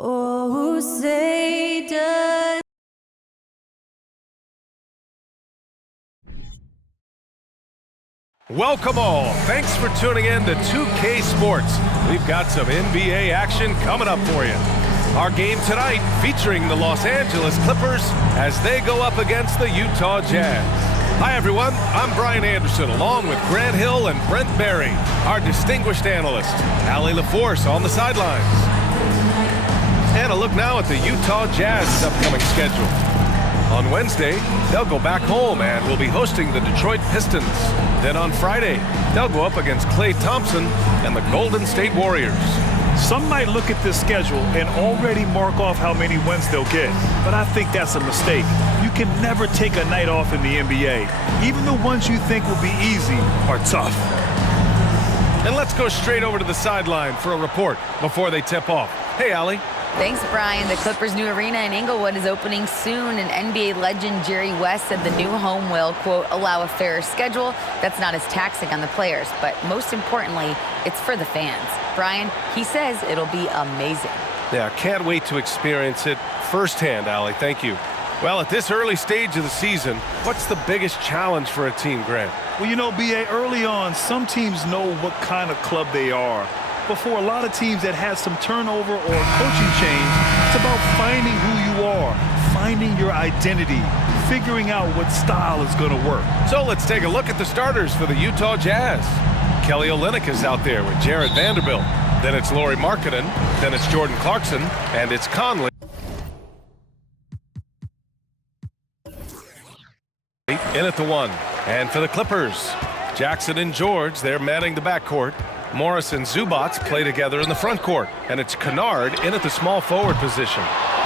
Oh, say does. Welcome all. Thanks for tuning in to 2K Sports. We've got some NBA action coming up for you. Our game tonight featuring the Los Angeles Clippers as they go up against the Utah Jazz. Hi everyone, I'm Brian Anderson along with Grant Hill and Brent Barry, our distinguished analyst, Allie LaForce on the sidelines. And a look now at the Utah Jazz's upcoming schedule. On Wednesday, they'll go back home and will be hosting the Detroit Pistons. Then on Friday, they'll go up against Klay Thompson and the Golden State Warriors. Some might look at this schedule and already mark off how many wins they'll get, but I think that's a mistake. You can never take a night off in the NBA. Even the ones you think will be easy are tough. And let's go straight over to the sideline for a report before they tip off. Hey, Allie. Thanks, Brian. The Clippers' new arena in Inglewood is opening soon, and NBA legend Jerry West said the new home will, quote, allow a fairer schedule that's not as taxing on the players. But most importantly, it's for the fans. Brian, he says it'll be amazing. Yeah, can't wait to experience it firsthand, Allie. Thank you. Well, at this early stage of the season, what's the biggest challenge for a team, Grant? Well, you know, B.A., early on, some teams know what kind of club they are. But for a lot of teams that had some turnover or coaching change, it's about finding who you are, finding your identity, figuring out what style is going to work. So let's take a look at the starters for the Utah Jazz. Kelly Olynyk is out there with Jared Vanderbilt. Then it's Lauri Markkanen. Then it's Jordan Clarkson. And it's Conley. In at the one. And for the Clippers, Jackson and George, they're manning the backcourt. Morris and Zubac play together in the front court. And it's Kennard in at the small forward position.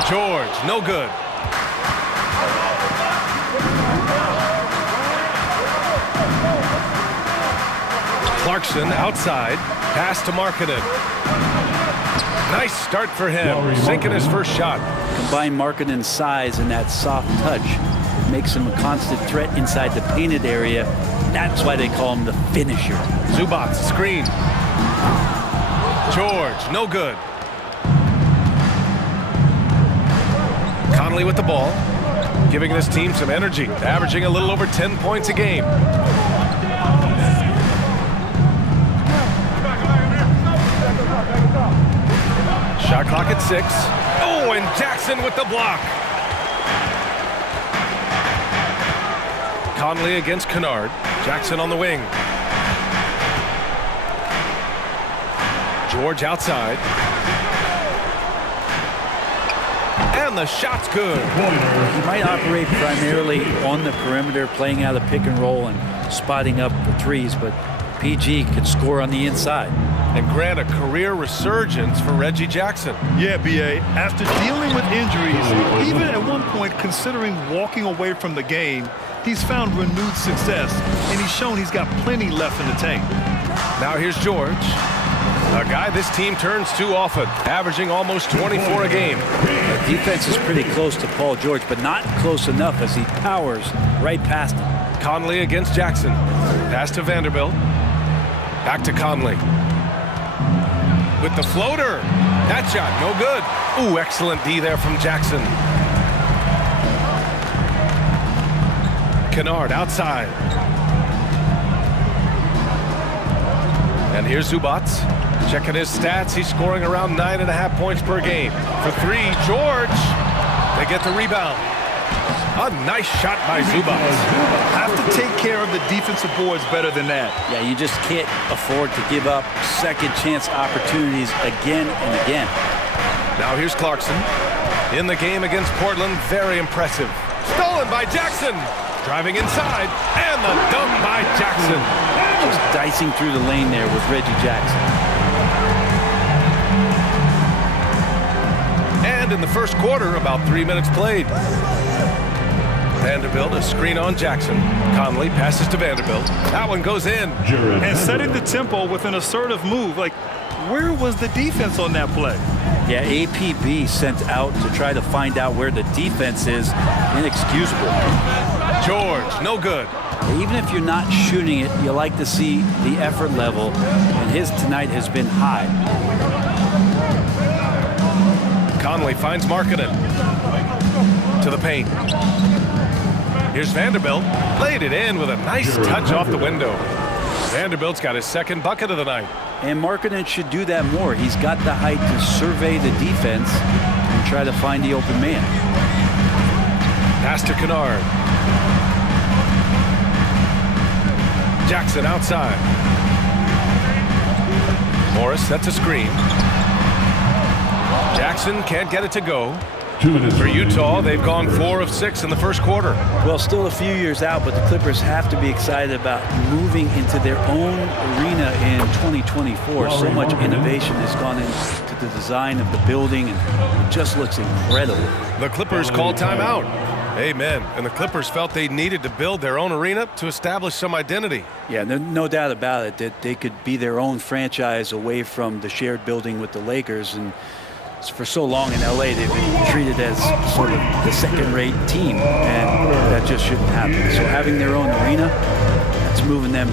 George, no good. Clarkson outside. Pass to Markkanen. Nice start for him. Sinking his first shot. Combine Markkanen's size and that soft touch. Makes him a constant threat inside the painted area. That's why they call him the finisher. Zubac, screen. George, no good. Conley with the ball, giving this team some energy, averaging a little over 10 points a game. Shot clock at 6. Oh, and Jackson with the block. Conley against Kennard. Jackson on the wing. George outside. And the shot's good. He might operate primarily on the perimeter, playing out of pick and roll and spotting up for threes, but PG can score on the inside. And grant a career resurgence for Reggie Jackson. Yeah, B.A., after dealing with injuries, even at one point considering walking away from the game, he's found renewed success, and he's shown he's got plenty left in the tank. Now here's George, a guy this team turns to often, averaging almost 24 a game. The defense is pretty close to Paul George, but not close enough as he powers right past him. Conley against Jackson. Pass to Vanderbilt. Back to Conley. With the floater. That shot, no good. Ooh, excellent D there from Jackson. Kennard outside. And here's Zubac. Checking his stats, he's scoring around 9.5 points per game. For 3, George. They get the rebound. A nice shot by Zubac. Have to take care of the defensive boards better than that. Yeah, you just can't afford to give up second chance opportunities again and again. Now here's Clarkson. In the game against Portland, very impressive. Stolen by Jackson. Driving inside, and the dunk by Jackson. Just dicing through the lane there with Reggie Jackson. And in the first quarter, about 3 minutes played. Vanderbilt, a screen on Jackson. Conley passes to Vanderbilt. That one goes in. And setting the tempo with an assertive move. Like, where was the defense on that play? Yeah, APB sent out to try to find out where the defense is. Inexcusable. George, no good. Even if you're not shooting it, you like to see the effort level, and his tonight has been high. Conley finds Markkanen. To the paint. Here's Vanderbilt. Laid it in with a nice touch off the window. Vanderbilt's got his second bucket of the night. And Markkanen should do that more. He's got the height to survey the defense and try to find the open man. Pass to Kennard. Jackson outside. Morris sets a screen. Jackson can't get it to go. For Utah, they've gone 4 of 6 in the first quarter. Well, still a few years out, but the Clippers have to be excited about moving into their own arena in 2024. So much innovation has gone into the design of the building, and it just looks incredible. The Clippers call timeout. Amen. And the Clippers felt they needed to build their own arena to establish some identity. Yeah, no doubt about it that they could be their own franchise away from the shared building with the Lakers. And for so long in LA, they've been treated as sort of the second-rate team, and that just shouldn't happen. So having their own arena, it's moving them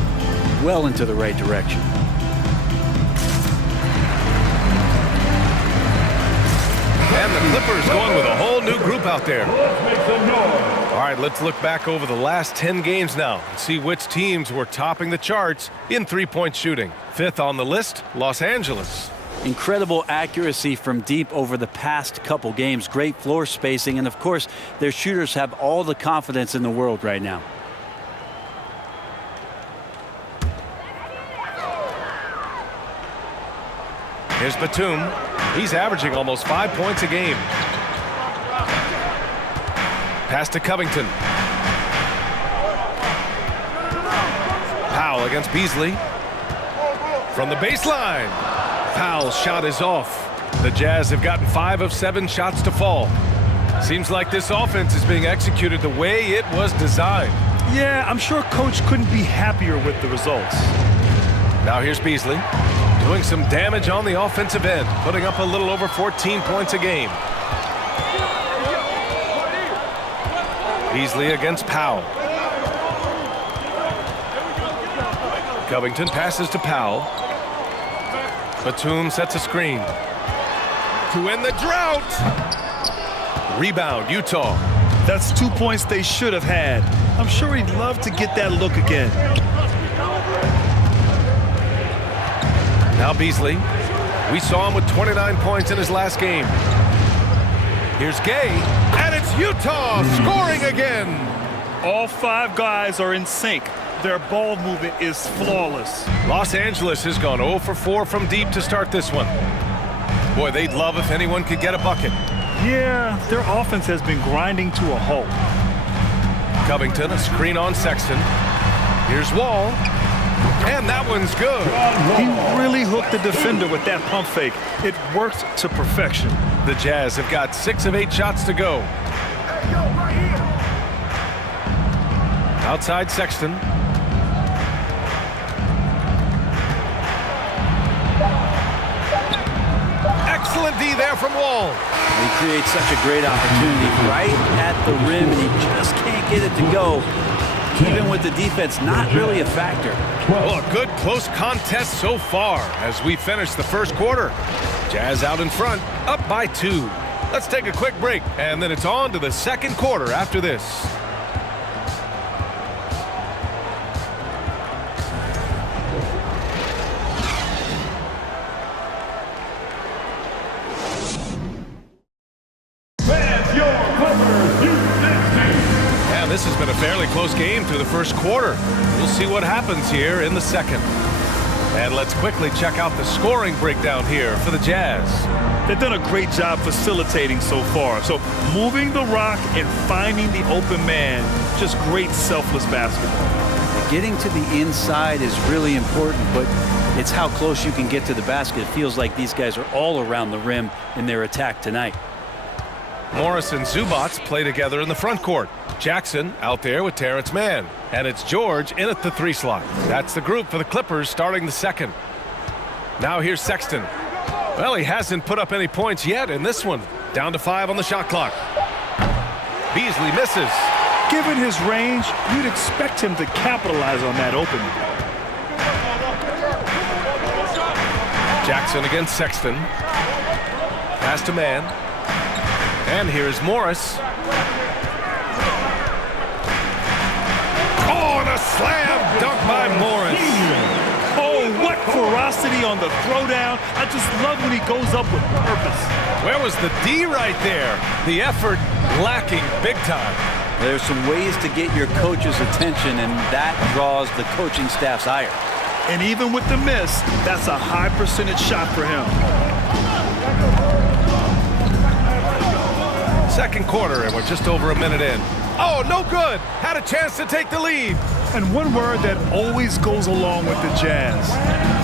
well into the right direction. And the Clippers going with a whole new group out there. All right, let's look back over the last 10 games now and see which teams were topping the charts in three-point shooting. 5th on the list, Los Angeles. Incredible accuracy from deep over the past couple games. Great floor spacing, and of course, their shooters have all the confidence in the world right now. Here's Batum. He's averaging almost 5 points a game. Pass to Covington. Powell against Beasley. From the baseline. Powell's shot is off. The Jazz have gotten 5 of 7 shots to fall. Seems like this offense is being executed the way it was designed. Yeah, I'm sure Coach couldn't be happier with the results. Now here's Beasley. Doing some damage on the offensive end, putting up a little over 14 points a game. Beasley against Powell. Covington passes to Powell. Batum sets a screen. To end the drought. Rebound, Utah. That's 2 points they should have had. I'm sure he'd love to get that look again. Now Beasley. We saw him with 29 points in his last game. Here's Gay, and it's Utah scoring again. All 5 guys are in sync. Their ball movement is flawless. Los Angeles has gone 0 for 4 from deep to start this one. Boy, they'd love if anyone could get a bucket. Yeah, their offense has been grinding to a halt. Covington, a screen on Sexton. Here's Wall. And that one's good. He really hooked the defender with that pump fake. It worked to perfection. The Jazz have got 6 of 8 shots to go. Outside Sexton. Excellent D there from Wall. He creates such a great opportunity right at the rim, and he just can't get it to go. Even with the defense not really a factor. Well, a good close contest so far as we finish the first quarter. Jazz out in front, up by 2. Let's take a quick break, and then it's on to the second quarter after this. This has been a fairly close game through the first quarter. We'll see what happens here in the second. And let's quickly check out the scoring breakdown here for the Jazz. They've done a great job facilitating so far. So moving the rock and finding the open man, just great selfless basketball. Getting to the inside is really important, but it's how close you can get to the basket. It feels like these guys are all around the rim in their attack tonight. Morris and Zubac play together in the front court. Jackson out there with Terrence Mann. And it's George in at the 3 slot. That's the group for the Clippers starting the second. Now here's Sexton. Well, he hasn't put up any points yet in this one. Down to 5 on the shot clock. Beasley misses. Given his range, you'd expect him to capitalize on that opening. Jackson against Sexton. Pass to Mann. And here's Morris. Oh, and a slam dunk by Morris. Oh, what ferocity on the throwdown. I just love when he goes up with purpose. Where was the D right there? The effort lacking big time. There's some ways to get your coach's attention, and that draws the coaching staff's ire. And even with the miss, that's a high percentage shot for him. Second quarter, and we're just over a minute in. Oh, no good. Had a chance to take the lead. And one word that always goes along with the Jazz,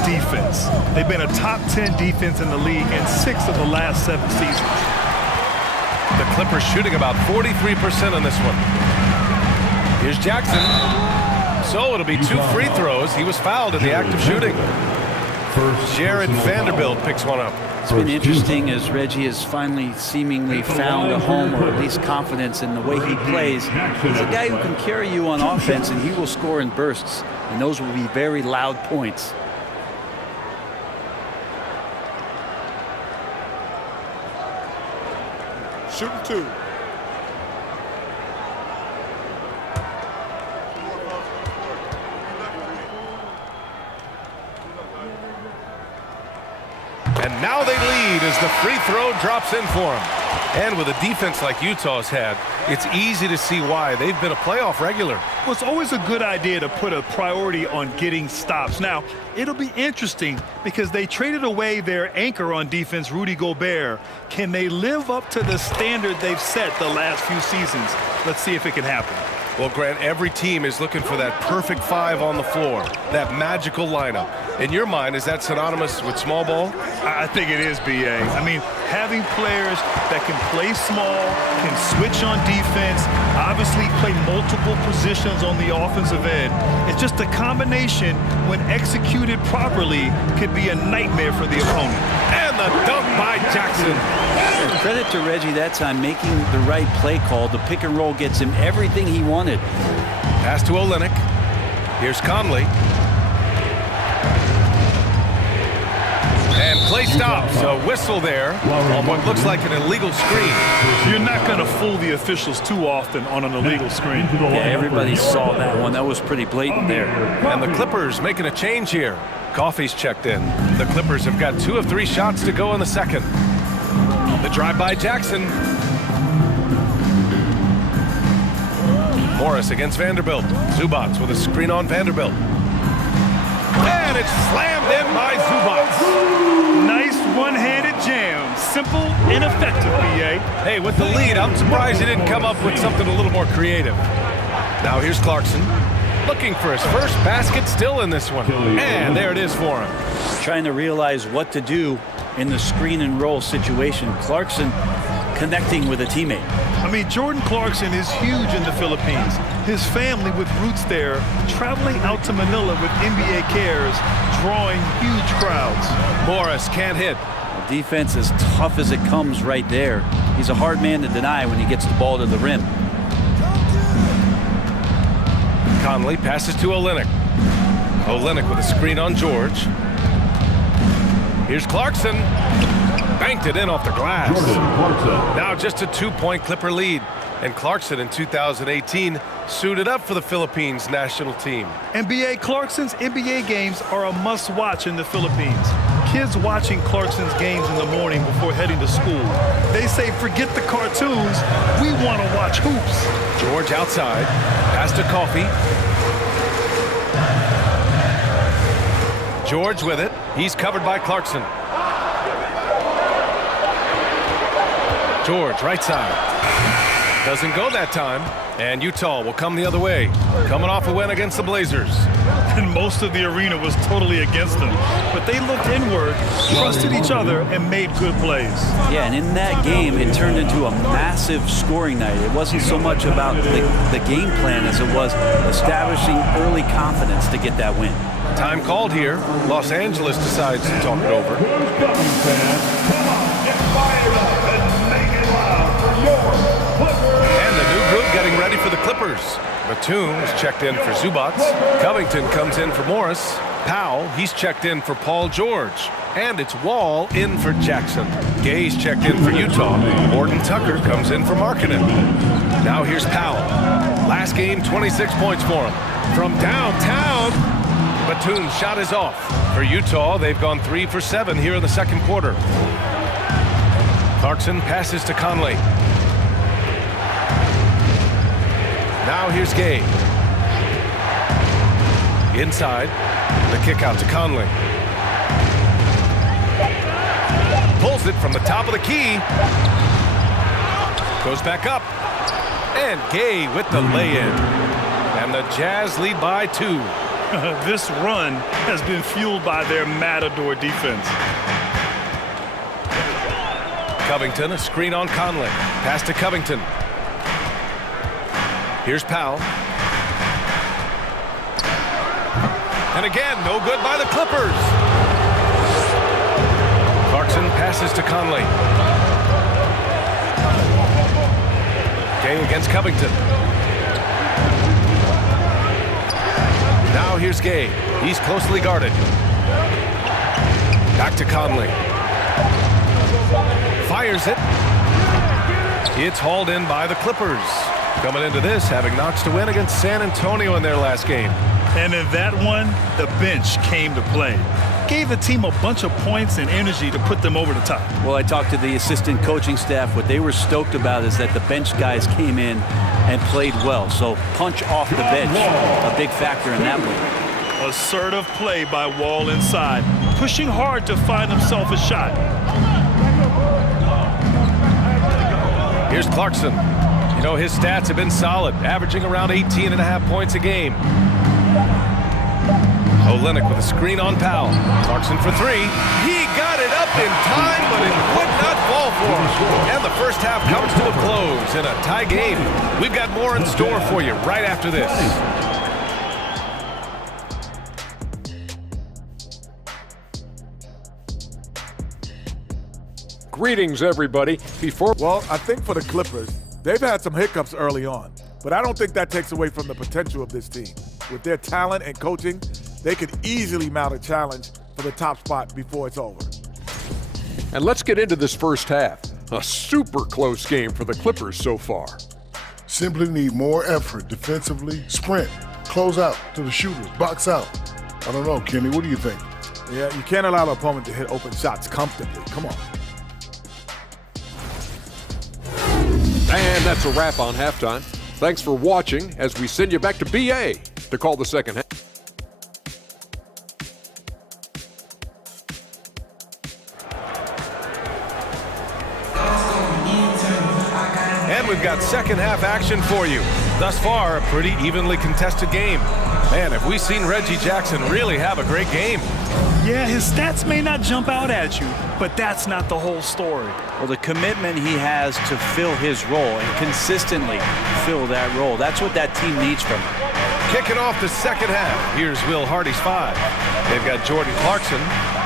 defense. They've been a top 10 defense in the league in 6 of the last 7 seasons. The Clippers shooting about 43% on this one. Here's Jackson. So it'll be 2 free throws. He was fouled in the act of shooting. Jared Vanderbilt picks one up. It's been interesting as Reggie has finally seemingly found a home, or at least confidence in the way he plays. He's a guy who can carry you on offense, and he will score in bursts, and those will be very loud points. Shooting 2. And now they lead as the free throw drops in for them. And with a defense like Utah's had, it's easy to see why. They've been a playoff regular. Well, it's always a good idea to put a priority on getting stops. Now, it'll be interesting because they traded away their anchor on defense, Rudy Gobert. Can they live up to the standard they've set the last few seasons? Let's see if it can happen. Well, Grant, every team is looking for that perfect 5 on the floor, that magical lineup. In your mind, is that synonymous with small ball? I think it is, B.A. I mean, having players that can play small, can switch on defense, obviously play multiple positions on the offensive end. It's just a combination, when executed properly, could be a nightmare for the opponent. And the dunk by Jackson. Credit to Reggie that time, making the right play call. The pick and roll gets him everything he wanted. Pass to Olynyk. Here's Conley. And play stops. A whistle there on what looks like an illegal screen. You're not going to fool the officials too often on an illegal screen. Yeah, everybody saw that one. That was pretty blatant there. And the Clippers making a change here. Coffey's checked in. The Clippers have got 2 of 3 shots to go in the second. The drive by Jackson. Morris against Vanderbilt. Zubac with a screen on Vanderbilt. And it's slammed in by Zubac. Nice one-handed jam. Simple and effective, B.A. Hey, with the lead, I'm surprised he didn't come up with something a little more creative. Now here's Clarkson. Looking for his first basket, still in this one. And there it is for him. Trying to realize what to do in the screen and roll situation. Clarkson connecting with a teammate. I mean, Jordan Clarkson is huge in the Philippines. His family with roots there, traveling out to Manila with NBA cares, drawing huge crowds. Morris can't hit. The defense as tough as it comes right there. He's a hard man to deny when he gets the ball to the rim. Conley passes to Olynyk. Olynyk with a screen on George. Here's Clarkson. Banked it in off the glass. Now just a 2-point Clipper lead. And Clarkson in 2018 suited up for the Philippines national team. NBA Clarkson's NBA games are a must-watch in the Philippines. Kids watching Clarkson's games in the morning before heading to school. They say, forget the cartoons, we want to watch hoops. George outside. Pass to Coffey. George with it. He's covered by Clarkson. George, right side. Doesn't go that time. And Utah will come the other way. Coming off a win against the Blazers. And most of the arena was totally against them. But they looked inward, trusted each other, and made good plays. Yeah, and in that game, it turned into a massive scoring night. It wasn't so much about the game plan as it was establishing early confidence to get that win. Time called here. Los Angeles decides to talk it over. And the new group getting ready for the Clippers. Batum is checked in for Zubac. Covington comes in for Morris. Powell, he's checked in for Paul George. And it's Wall in for Jackson. Gay's checked in for Utah. Morton Tucker comes in for Markkanen. Now here's Powell. Last game, 26 points for him. From downtown, Batum's shot is off. For Utah, they've gone 3 for 7 here in the second quarter. Clarkson passes to Conley. Now here's Gay. Inside, the kick out to Conley. Pulls it from the top of the key. Goes back up. And Gay with the lay-in. And the Jazz lead by 2. This run has been fueled by their Matador defense. Covington, a screen on Conley. Pass to Covington. Here's Powell. And again, no good by the Clippers. Clarkson passes to Conley. Gay against Covington. Now here's Gay. He's closely guarded. Back to Conley. Fires it. It's hauled in by the Clippers. Coming into this, having knocks to win against San Antonio in their last game. And in that one, the bench came to play. Gave the team a bunch of points and energy to put them over the top. Well, I talked to the assistant coaching staff. What they were stoked about is that the bench guys came in and played well. So punch off the bench, a big factor in that one. Assertive play by Wall inside, pushing hard to find himself a shot. Here's Clarkson. You know, his stats have been solid, averaging around 18.5 points a game. Olynyk with a screen on Powell. Clarkson for 3. He got it up in time, but it would not fall for him. And the first half comes to a close in a tie game. We've got more in store for you right after this. Greetings, everybody. Well, I think for the Clippers, they've had some hiccups early on, but I don't think that takes away from the potential of this team. With their talent and coaching, they could easily mount a challenge for the top spot before it's over. And let's get into this first half. A super close game for the Clippers so far. Simply need more effort defensively, sprint, close out to the shooters, box out. I don't know, Kenny, what do you think? Yeah, you can't allow the opponent to hit open shots comfortably. Come on. And that's a wrap on halftime. Thanks for watching as we send you back to BA to call the second half. And we've got second half action for you. Thus far, a pretty evenly contested game. Man, have we seen Reggie Jackson really have a great game. Yeah, his stats may not jump out at you, but that's not the whole story. Well, the commitment he has to fill his role and consistently fill that role, that's what that team needs from him. Kicking off the second half, here's Will Hardy's 5. They've got Jordan Clarkson.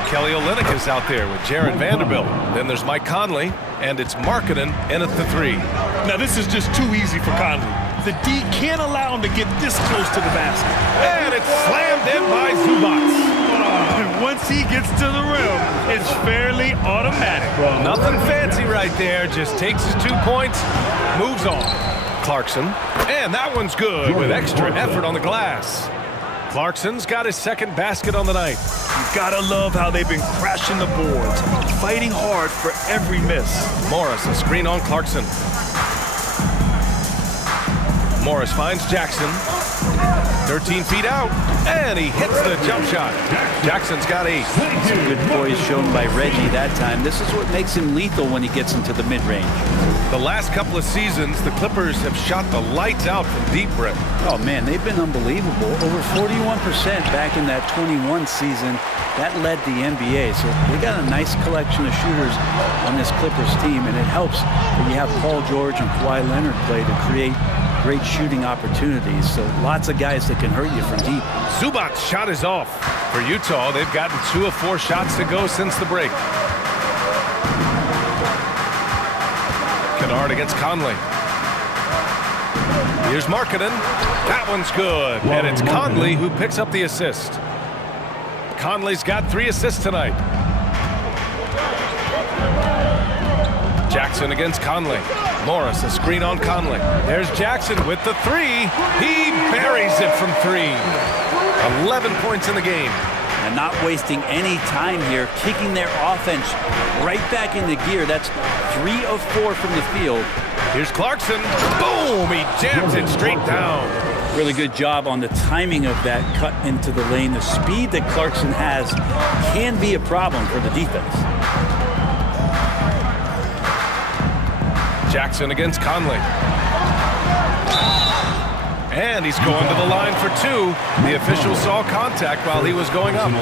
Kelly Olynyk is out there with Jared Vanderbilt. Then there's Mike Conley, and it's Markkanen in at the 3. Now, this is just too easy for Conley. The D can't allow him to get this close to the basket. And it's slammed in by Zubac. Once he gets to the rim, it's fairly automatic. Nothing fancy right there. Just takes his 2 points, moves on. Clarkson, and that one's good with extra effort on the glass. Clarkson's got his second basket on the night. You gotta love how they've been crashing the boards, fighting hard for every miss. Morris, a screen on Clarkson. Morris finds Jackson. 13 feet out, and he hits the jump shot. Jackson's got 8. Some good poise shown by Reggie that time. This is what makes him lethal when he gets into the mid-range. The last couple of seasons, the Clippers have shot the lights out from deep break. Oh, man, they've been unbelievable. Over 41% back in that 21 season. That led the NBA. So they got a nice collection of shooters on this Clippers team, and it helps that you have Paul George and Kawhi Leonard play to create great shooting opportunities. So lots of guys that can hurt you from deep. Zubac's shot is off. For Utah, they've gotten 2 of 4 shots to go since the break. Kennard against Conley. Here's Markkanen. That one's good. And it's Conley who picks up the assist. Conley's got 3 assists tonight. Jackson against Conley. Morris, a screen on Conley. There's Jackson with the three. He buries it from three. 11 points in the game. And not wasting any time here, kicking their offense right back into gear. That's 3 of 4 from the field. Here's Clarkson. Boom! He jams it straight down. Really good job on the timing of that cut into the lane. The speed that Clarkson has can be a problem for the defense. Jackson against Conley. And he's going to the line for two. The official saw contact while he was going up.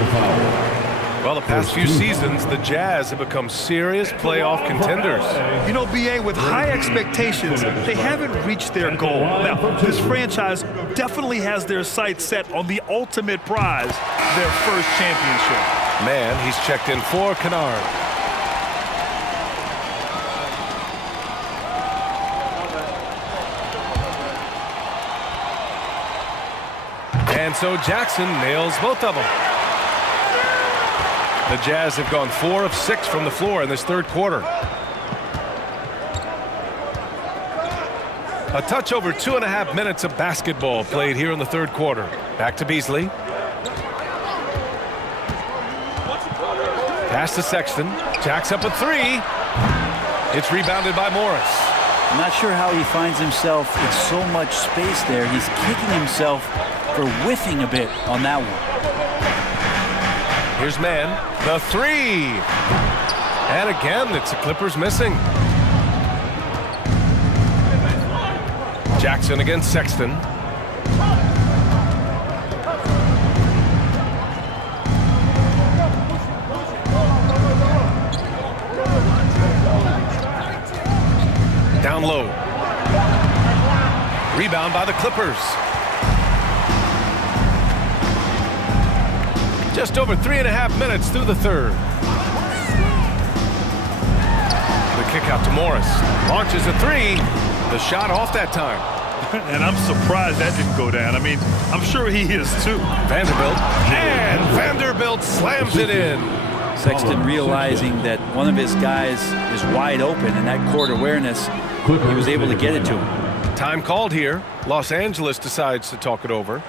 Well, the past few seasons, the Jazz have become serious playoff contenders. You know, BA, with high expectations, they haven't reached their goal. Now, this franchise definitely has their sights set on the ultimate prize, their first championship. Man, he's checked in for Kennard. And so Jackson nails both of them. The Jazz have gone 4 of 6 from the floor in this third quarter. A touch over 2.5 minutes of basketball played here in the third quarter. Back to Beasley. Pass to Sexton. Jacks up a three. It's rebounded by Morris. I'm not sure how he finds himself in so much space there. He's kicking himself for whiffing a bit on that one. Here's Mann, the three. And again, it's the Clippers missing. Jackson against Sexton. Down low. Rebound by the Clippers. Just over 3.5 minutes through the third. The kick out to Morris. Launches a three. The shot off that time. And I'm surprised that didn't go down. I mean, I'm sure he is too. Vanderbilt. And Vanderbilt slams it in. Sexton realizing that one of his guys is wide open, and that court awareness, he was able to get it to him. Time called here. Los Angeles decides to talk it over.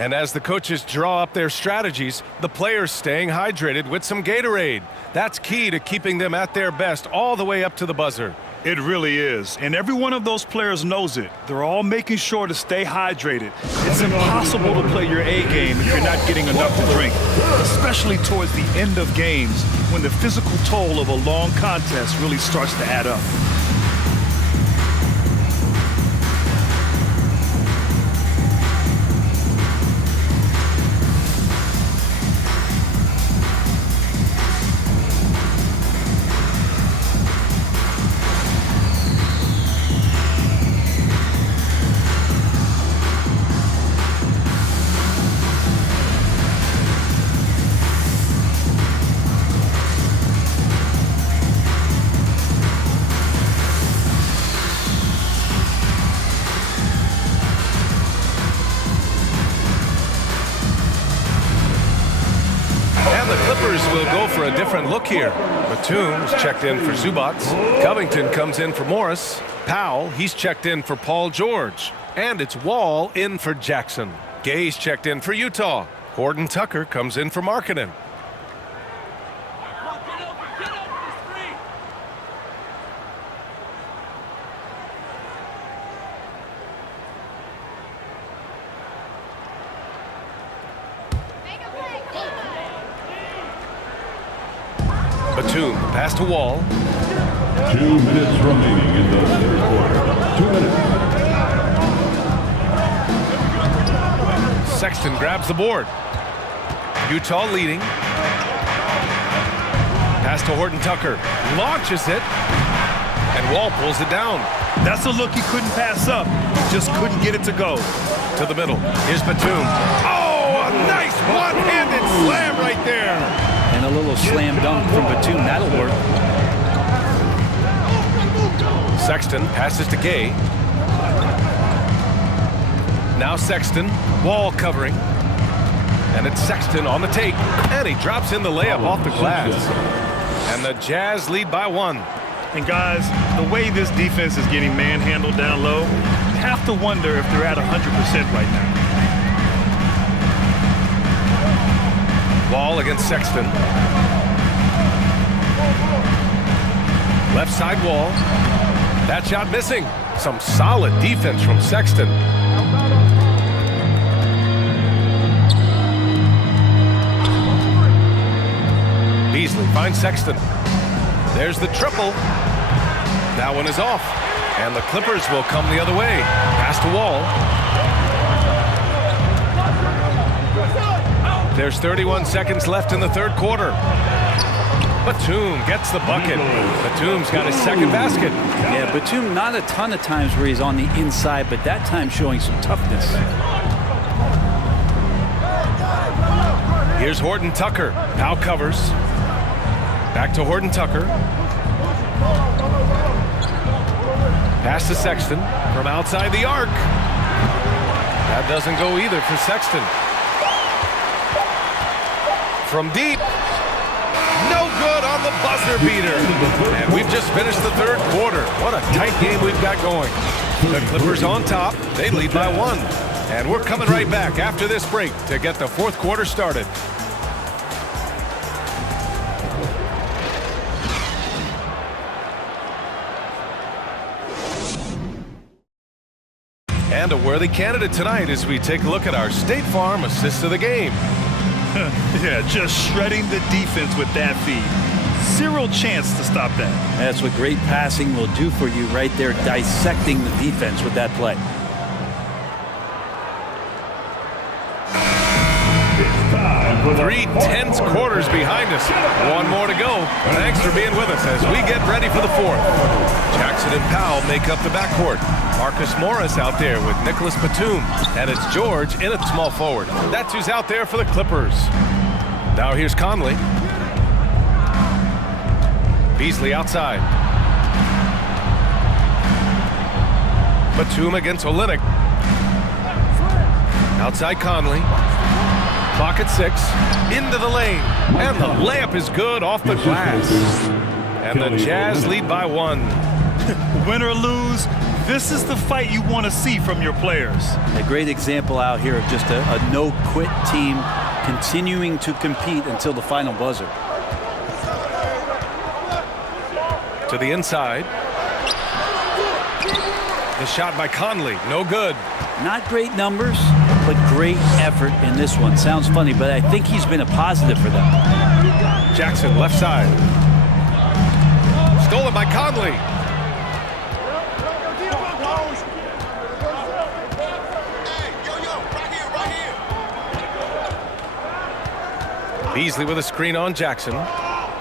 And as the coaches draw up their strategies, the players staying hydrated with some Gatorade. That's key to keeping them at their best all the way up to the buzzer. It really is. And every one of those players knows it. They're all making sure to stay hydrated. It's impossible to play your A game if you're not getting enough to drink, especially towards the end of games when the physical toll of a long contest really starts to add up. Will go for a different look here. Batum is checked in for Zubats. Covington comes in for Morris. Powell, he's checked in for Paul George. And it's Wall in for Jackson. Gay's checked in for Utah. Horton Tucker comes in for Markkanen. Batum, pass to Wall. 2 minutes remaining in the third quarter. 2 minutes. Sexton grabs the board. Utah leading. Pass to Horton Tucker. Launches it. And Wall pulls it down. That's a look he couldn't pass up. Just couldn't get it to go. To the middle. Here's Batum. Oh, a nice one-handed slam right there. And a little slam dunk from Batum. That'll work. Sexton passes to Gay. Now Sexton. Wall covering. And it's Sexton on the take. And he drops in the layup off the glass. And the Jazz lead by 1. And guys, the way this defense is getting manhandled down low, you have to wonder if they're at 100% right now. Wall against Sexton. Left side Wall. That shot missing. Some solid defense from Sexton. Beasley finds Sexton. There's the triple. That one is off. And the Clippers will come the other way. Pass to Wall. There's 31 seconds left in the third quarter. Batum gets the bucket. Batum's got his second basket. Yeah, Batum not a ton of times where he's on the inside, but that time showing some toughness. Here's Horton Tucker. Now covers. Back to Horton Tucker. Pass to Sexton from outside the arc. That doesn't go either for Sexton. From deep. No good on the buzzer beater. And we've just finished the third quarter. What a tight game we've got going. The Clippers on top. They lead by 1. And we're coming right back after this break to get the fourth quarter started. And a worthy candidate tonight as we take a look at our State Farm assist of the game. Yeah, just shredding the defense with that feed. Zero chance to stop that. That's what great passing will do for you right there, dissecting the defense with that play. Three tense quarters behind us. One more to go. Thanks for being with us as we get ready for the fourth. Jackson and Powell make up the backcourt. Marcus Morris out there with Nicholas Batum. And it's George in at small forward. That's who's out there for the Clippers. Now here's Conley. Beasley outside. Batum against Olynyk. Outside Conley. Clock at 6. Into the lane. And the layup is good off the glass. And the Jazz lead by 1. Win or lose, this is the fight you want to see from your players. A great example out here of just a no-quit team continuing to compete until the final buzzer. To the inside. The shot by Conley. No good. Not great numbers, but great effort in this one. Sounds funny, but I think he's been a positive for them. Jackson left side. Stolen by Conley. Beasley with a screen on Jackson.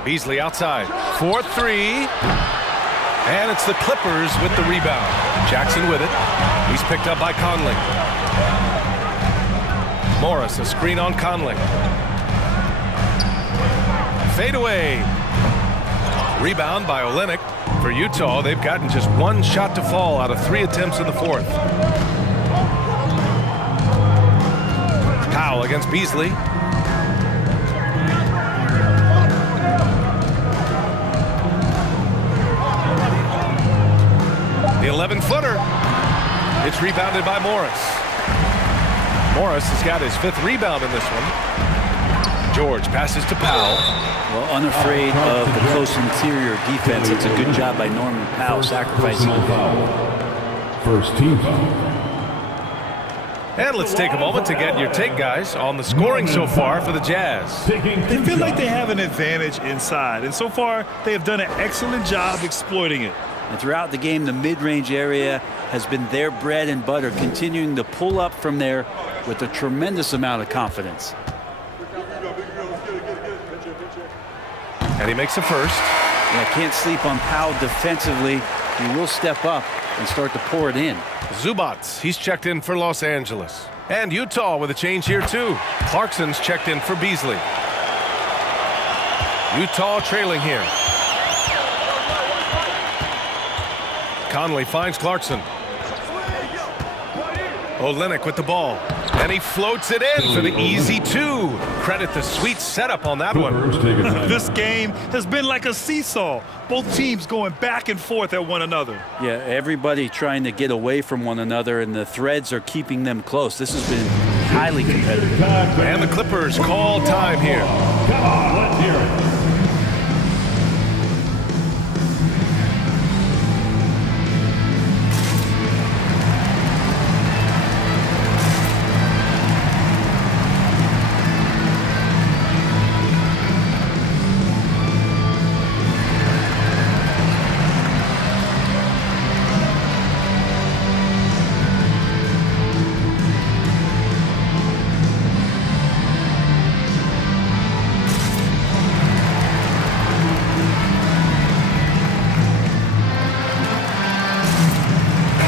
Beasley outside. 4-3. And it's the Clippers with the rebound. Jackson with it. He's picked up by Conley. Morris, a screen on Conley. Fade away. Rebound by Olynyk. For Utah, they've gotten just one shot to fall out of 3 attempts in the fourth. Powell against Beasley. The 11-footer. It's rebounded by Morris. Morris has got his 5th rebound in this one. George passes to Powell. Well, unafraid of the close interior defense. It's a good job by Norman Powell sacrificing the foul. First team foul. And let's take a moment to get your take, guys, on the scoring so far for the Jazz. They feel like they have an advantage inside, and so far they have done an excellent job exploiting it. And throughout the game, the mid-range area has been their bread and butter, continuing to pull up from there with a tremendous amount of confidence. And he makes a first. Yeah, can't sleep on Powell defensively. He will step up and start to pour it in. Zubats, he's checked in for Los Angeles. And Utah with a change here, too. Clarkson's checked in for Beasley. Utah trailing here. Conley finds Clarkson. Olynyk with the ball. And he floats it in for the easy 2. Credit the sweet setup on that one. Clippers take a timeout. This game has been like a seesaw. Both teams going back and forth at one another. Yeah, everybody trying to get away from one another, and the threads are keeping them close. This has been highly competitive. And the Clippers call time here. Come on, let's hear it.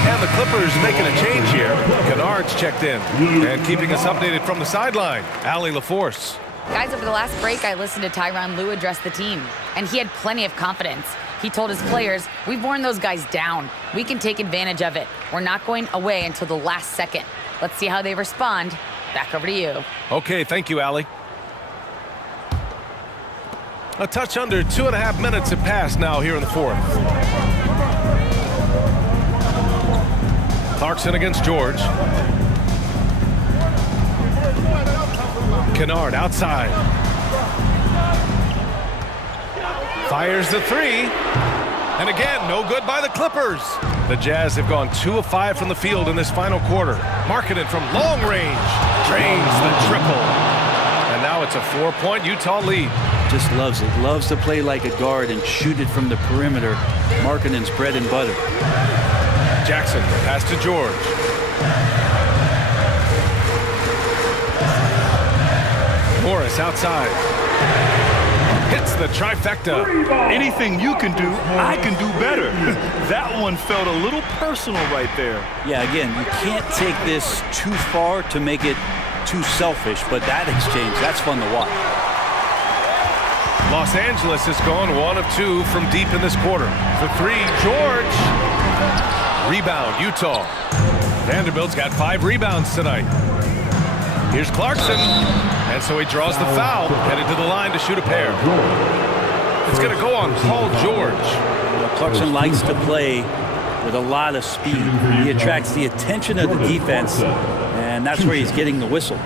And the Clippers making a change here. Kennard's checked in. And keeping us updated from the sideline, Allie LaForce. Guys, over the last break, I listened to Tyronn Lue address the team, and he had plenty of confidence. He told his players, we've worn those guys down. We can take advantage of it. We're not going away until the last second. Let's see how they respond. Back over to you. Okay, thank you, Allie. A touch under 2.5 minutes have passed now here in the fourth. Clarkson against George. Kennard outside. Fires the 3. And again, no good by the Clippers. The Jazz have gone 2 of 5 from the field in this final quarter. Markkanen from long range. Drains the triple. And now it's a 4-point Utah lead. Just loves it. Loves to play like a guard and shoot it from the perimeter. Markkanen's bread and butter. Jackson, pass to George. Morris outside. Hits the trifecta. Anything you can do, I can do better. That one felt a little personal right there. Yeah, again, you can't take this too far to make it too selfish, but that exchange, that's fun to watch. Los Angeles has gone 1 of 2 from deep in this quarter. For 3, George. Rebound, Utah. Vanderbilt's got 5 rebounds tonight. Here's Clarkson. And so he draws the foul, headed to the line to shoot a pair. It's going to go on Paul George. Clarkson likes to play with a lot of speed. He attracts the attention of the defense, and that's where he's getting the whistle.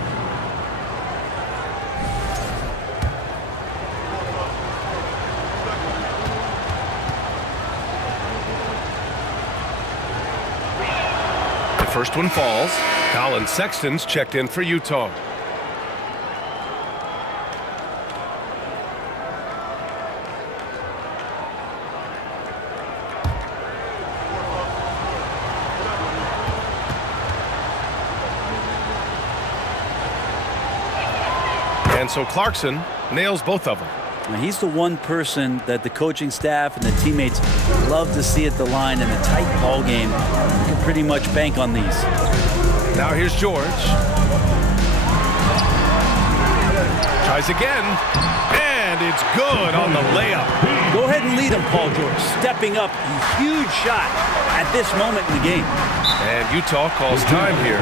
The first one falls. Colin Sexton's checked in for Utah. And so Clarkson nails both of them. Now, he's the one person that the coaching staff and the teammates love to see at the line in a tight ball game. You can pretty much bank on these. Now here's George. Tries again. And it's good on the layup. Go ahead and lead him, Paul George. Stepping up, huge shot at this moment in the game. And Utah calls time here.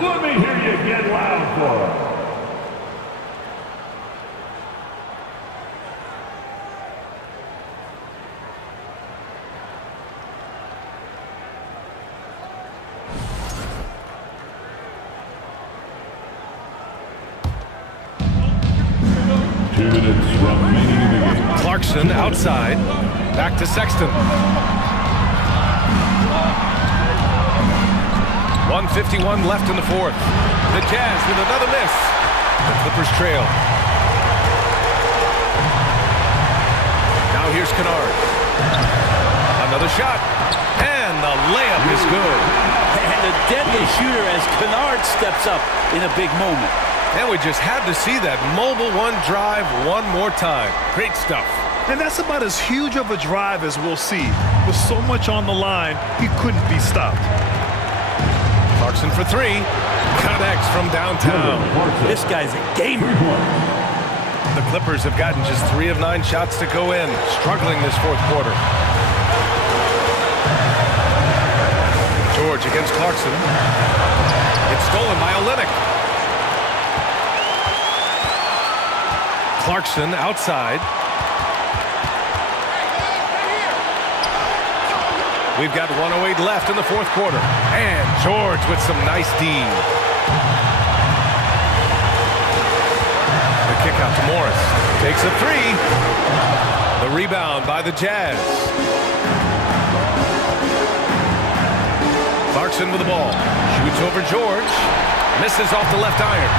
Let me hear you get loud for it. Clarkson outside. Back to Sexton. 1:51 left in the fourth. The Jazz with another miss. The Clippers trail. Now here's Kennard. Another shot. And the layup is good. And a deadly shooter as Kennard steps up in a big moment. And we just had to see that mobile one drive one more time. Great stuff. And that's about as huge of a drive as we'll see. With so much on the line, he couldn't be stopped. Clarkson for three. Connects from downtown. This guy's a gamer. The Clippers have gotten just 3 of 9 shots to go in, struggling this fourth quarter. George against Clarkson. It's stolen by Olynyk. Clarkson outside. We've got 1:08 left in the fourth quarter. And George with some nice D. The kick out to Morris. Takes a three. The rebound by the Jazz. Clarkson with the ball. Shoots over George. Misses off the left iron.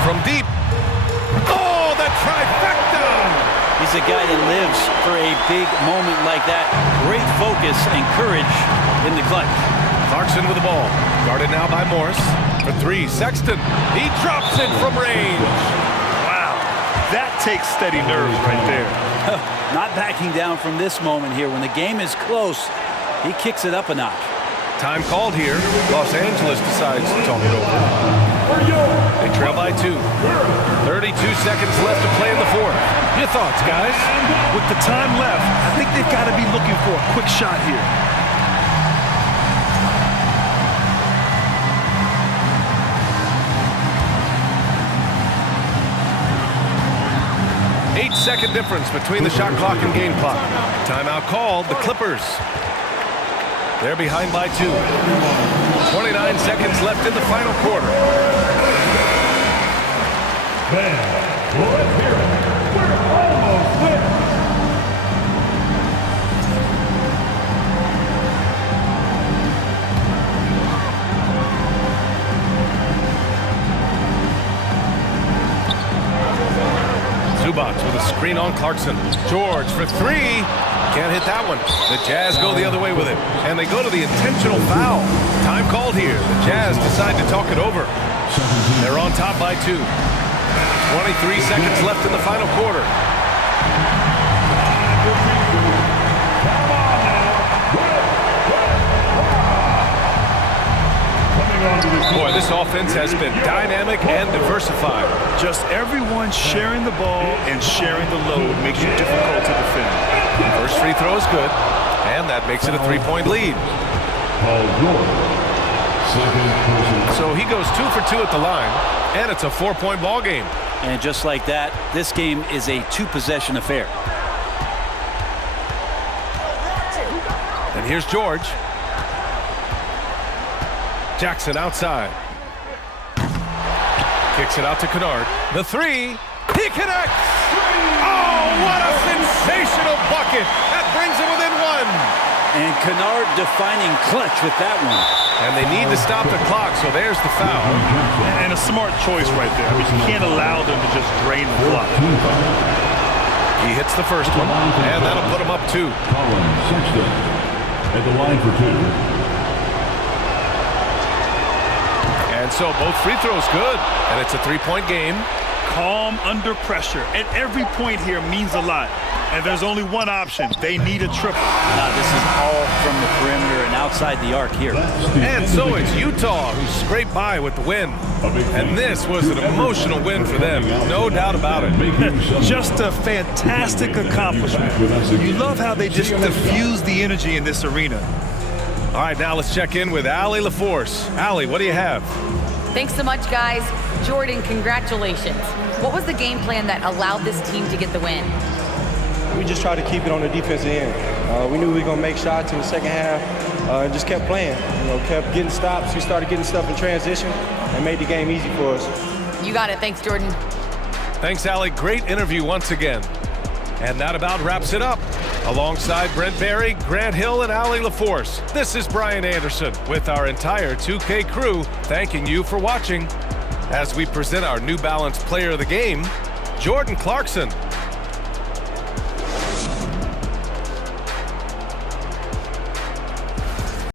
From deep. Oh, that trifecta! He's a guy that lives for a big moment like that. Great focus and courage in the clutch. Clarkson with the ball. Guarded now by Morris. For three, Sexton. He drops it from range. Wow, that takes steady nerves right there. Not backing down from this moment here. When the game is close, he kicks it up a notch. Time called here. Los Angeles decides to talk it over. They trail by 2. 32 seconds left to play in the fourth. Your thoughts, guys? With the time left, I think they've got to be looking for a quick shot here. Second difference between the shot clock and game clock. Timeout called. The Clippers. They're behind by 2. 29 seconds left in the final quarter. Let's hear it. We're almost there. Zubac with a screen on Clarkson. George for three. Can't hit that one. The Jazz go the other way with it. And they go to the intentional foul. Time called here. The Jazz decide to talk it over. They're on top by 2. 23 seconds left in the final quarter. Boy, this offense has been dynamic and diversified. Just everyone sharing the ball and sharing the load makes it difficult to defend. First free throw is good, and that makes it a 3-point lead. So he goes 2 for 2 at the line, and it's a 4-point ball game. And just like that, this game is a 2-possession affair. And here's George. Jackson outside. Kicks it out to Kennard. The three. He connects! Oh, what a sensational bucket! That brings him within 1. And Kennard defining clutch with that one. And they need to stop the clock, so there's the foul. And a smart choice right there. I mean, you can't allow them to just drain the clock. He hits the first one, and that'll put him up 2. Colin Sexton at the line for 2. And so both free throws good, and it's a 3-point game. Calm under pressure, and every point here means a lot. And there's only one option. They need a triple. Now this is all from the perimeter and outside the arc here. And so it's Utah who scraped by with the win. And this was an emotional win for them, no doubt about it. Just a fantastic accomplishment. You love how they just diffuse the energy in this arena. All right, now let's check in with Allie LaForce. Allie, what do you have? Thanks so much, guys. Jordan, congratulations. What was the game plan that allowed this team to get the win? We just tried to keep it on the defensive end. We knew we were going to make shots in the second half and just kept playing. Kept getting stops. We started getting stuff in transition and made the game easy for us. You got it. Thanks, Jordan. Thanks, Allie. Great interview once again. And that about wraps it up. Alongside Brent Barry, Grant Hill, and Allie LaForce, this is Brian Anderson with our entire 2K crew thanking you for watching as we present our New Balance Player of the Game, Jordan Clarkson.